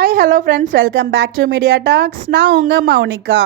Hi hello friends, welcome back to media talks. நான் உங்கள் Mounika.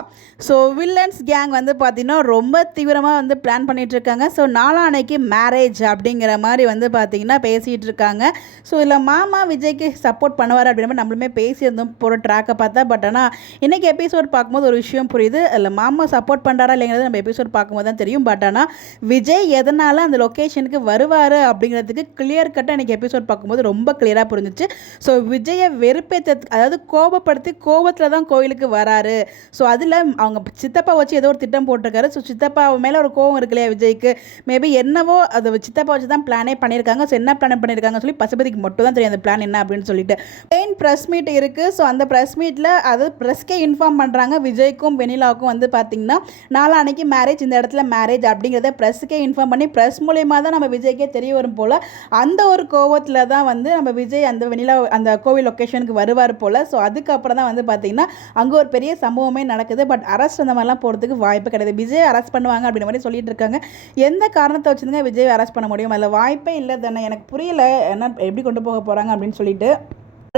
So villains gang வந்து பார்த்திங்கன்னா ரொம்ப தீவிரமாக வந்து பிளான் பண்ணிகிட்ருக்காங்க. ஸோ நாளான்னைக்கு மேரேஜ் அப்படிங்கிற மாதிரி வந்து பார்த்திங்கன்னா பேசிகிட்டு இருக்காங்க. ஸோ இதில் மாமா விஜய்க்கு சப்போர்ட் பண்ணுவார் அப்படின்ற மாதிரி நம்மளுமே பேசியிருந்தோம் போகிற ட்ராக்கை பார்த்தா. பட் ஆனால் இன்றைக்கி எபிசோட் பார்க்கும்போது ஒரு விஷயம் புரியுது. அதில் மாமா சப்போர்ட் பண்ணுறாரா இல்லைங்கிறது நம்ம எபிசோட் பார்க்கும்போது தான் தெரியும். பட் ஆனால் விஜய் எதனால் அந்த லொக்கேஷனுக்கு வருவார் அப்படிங்கிறதுக்கு கிளியர் கட்டாக இன்றைக்கி எபிசோட் பார்க்கும்போது ரொம்ப கிளியராக புரிஞ்சிச்சு. ஸோ விஜயை வெறுப்பேற்ற, அதாவது கோபப்படுத்தி கோபத்தில் தான் கோயிலுக்கு வராரு. ஸோ அதில் அவங்க சித்தப்பா வச்சு ஏதோ ஒரு திட்டம் போட்டிருக்காரு. ஸோ சித்தப்பா மேலே ஒரு கோபம் இருக்கு இல்லையா விஜய்க்கு, மேபி என்னவோ அது சித்தப்பா வச்சு தான் பிளானே பண்ணியிருக்காங்க. ஸோ என்ன பிளான் பண்ணியிருக்காங்க சொல்லி பசுபதிக்கு மட்டும் தான் தெரியும் அந்த பிளான் என்ன அப்படின்னு சொல்லிட்டு. மெயின் ப்ரெஸ் மீட் இருக்குது. ஸோ அந்த ப்ரெஸ் மீட்டில் அது ப்ரெஸ்க்கே இன்ஃபார்ம் பண்ணுறாங்க. விஜய்க்கும் வெனிலாவுக்கும் வந்து பார்த்திங்கன்னா நாளான்னைக்கு மேரேஜ், இந்த இடத்துல மேரேஜ் அப்படிங்கிறத ப்ரெஸ்ஸுக்கே இன்ஃபார்ம் பண்ணி ப்ரெஸ் மூலயமா தான் நம்ம விஜய்க்கே தெரிய வரும் போல். அந்த ஒரு கோபத்தில் தான் வந்து நம்ம விஜய் அந்த வெனிலா அந்த கோவில் லொக்கேஷனுக்கு வருவார் போல். ஸோ அதுக்கப்புறம் தான் வந்து பார்த்திங்கன்னா அங்கே ஒரு பெரிய சம்பவமே நடக்குது. பட் அரெஸ்ட் அந்த மாதிரிலாம் போகிறதுக்கு வாய்ப்பு கிடையாது. விஜய் அரெஸ்ட் பண்ணுவாங்க அப்படின்ற மாதிரி சொல்லிட்டு இருக்காங்க. எந்த காரணத்தை வச்சுருங்க விஜய் அரெஸ்ட் பண்ண முடியும்? அதில் வாய்ப்பே இல்லை தானே. எனக்கு புரியல என்ன எப்படி கொண்டு போக போகிறாங்க அப்படின்னு சொல்லிட்டு.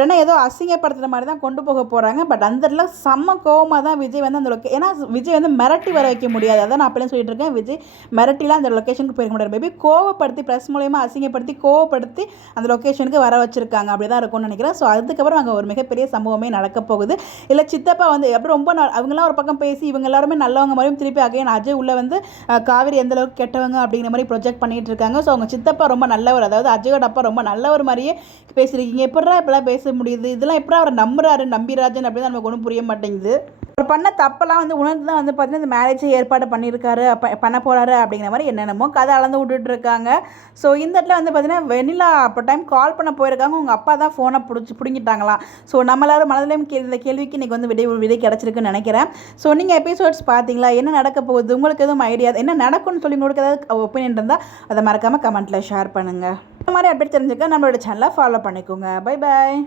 ஏன்னா ஏதோ அசிங்கப்படுத்துகிற மாதிரி தான் கொண்டு போக போகிறாங்க. பட் அந்த இடத்துல செம்ம கோவமாக தான் விஜய் வந்து அந்த ஏன்னா விஜய் வந்து மிரட்டி வர வைக்க முடியாது. அதான் நான் அப்போலாம் சொல்லிட்டு இருக்கேன். விஜய் மிரட்டிலாம் அந்த லொக்கேஷனுக்கு போயிருக்க முடியாது. மேபி கோவப்படுத்தி ப்ரெஸ் மூலயமா அசிங்கப்படுத்தி கோவப்படுத்தி அந்த லொக்கேஷனுக்கு வர வச்சுருக்காங்க. அப்படி தான் இருக்கும்னு நினைக்கிறேன். ஸோ அதுக்கப்புறம் அங்கே ஒரு மிகப்பெரிய சம்பவமே நடக்க போகுது. இல்லை சித்தப்பா வந்து அப்படி ரொம்ப அவங்களாம் ஒரு பக்கம் பேசி இவங்க எல்லாருமே நல்லவங்க மாதிரியும் திருப்பி அகைன் அஜய் உள்ள வந்து காவிரி எந்த அளவுக்கு கெட்டவங்க அப்படிங்கிற மாதிரி ப்ரொஜெக்ட் பண்ணிட்டு இருக்காங்க. ஸோ அவங்க சித்தப்பா ரொம்ப நல்லவர், அதாவது அஜயோட அப்பா ரொம்ப நல்லவர் மாதிரியே பேசியிருக்கீங்க. எப்படா இப்பெல்லாம் பேச முடியுது? இதெல்லாம் எப்படி அவர் நம்புறாரு நம்பிராஜன் அப்படின்னு நமக்கு ஒன்றும் புரிய மாட்டேங்குது. அவர் பண்ண தப்பெல்லாம் வந்து உணர்ந்து தான் வந்து பார்த்தீங்கன்னா இந்த மேரேஜை ஏற்பாடு பண்ணியிருக்காரு, பண்ண போகிறாரு அப்படிங்கிற மாதிரி என்னென்னமோ கதை அளந்து விட்டுட்டு இருக்காங்க. ஸோ இந்த இடத்துல வந்து பார்த்தீங்கன்னா வெனிலா அப்போ டைம் கால் பண்ண போயிருக்காங்க. உங்கள் அப்பா தான் ஃபோனை பிடுங்கிட்டாங்களாம். ஸோ நம்ம எல்லாரும் மனதிலையும் இந்த கேள்விக்கு இன்றைக்கி வந்து விடை கிடச்சிருக்குன்னு நினைக்கிறேன். ஸோ நீங்கள் எபிசோட்ஸ் பார்த்தீங்களா? என்ன நடக்க போகுது? உங்களுக்கு எதுவும் ஐடியா என்ன நடக்கும்னு சொல்லி உங்களுக்கு ஏதாவது ஒப்பீனியன் இருந்தால் அதை மறக்காமல் கமெண்ட்டில் ஷேர் பண்ணுங்கள். இந்த மாதிரி அப்டேட் தெரிஞ்சுக்க நம்மளோட சேனலை ஃபாலோ பண்ணிக்கோங்க. Bye bye.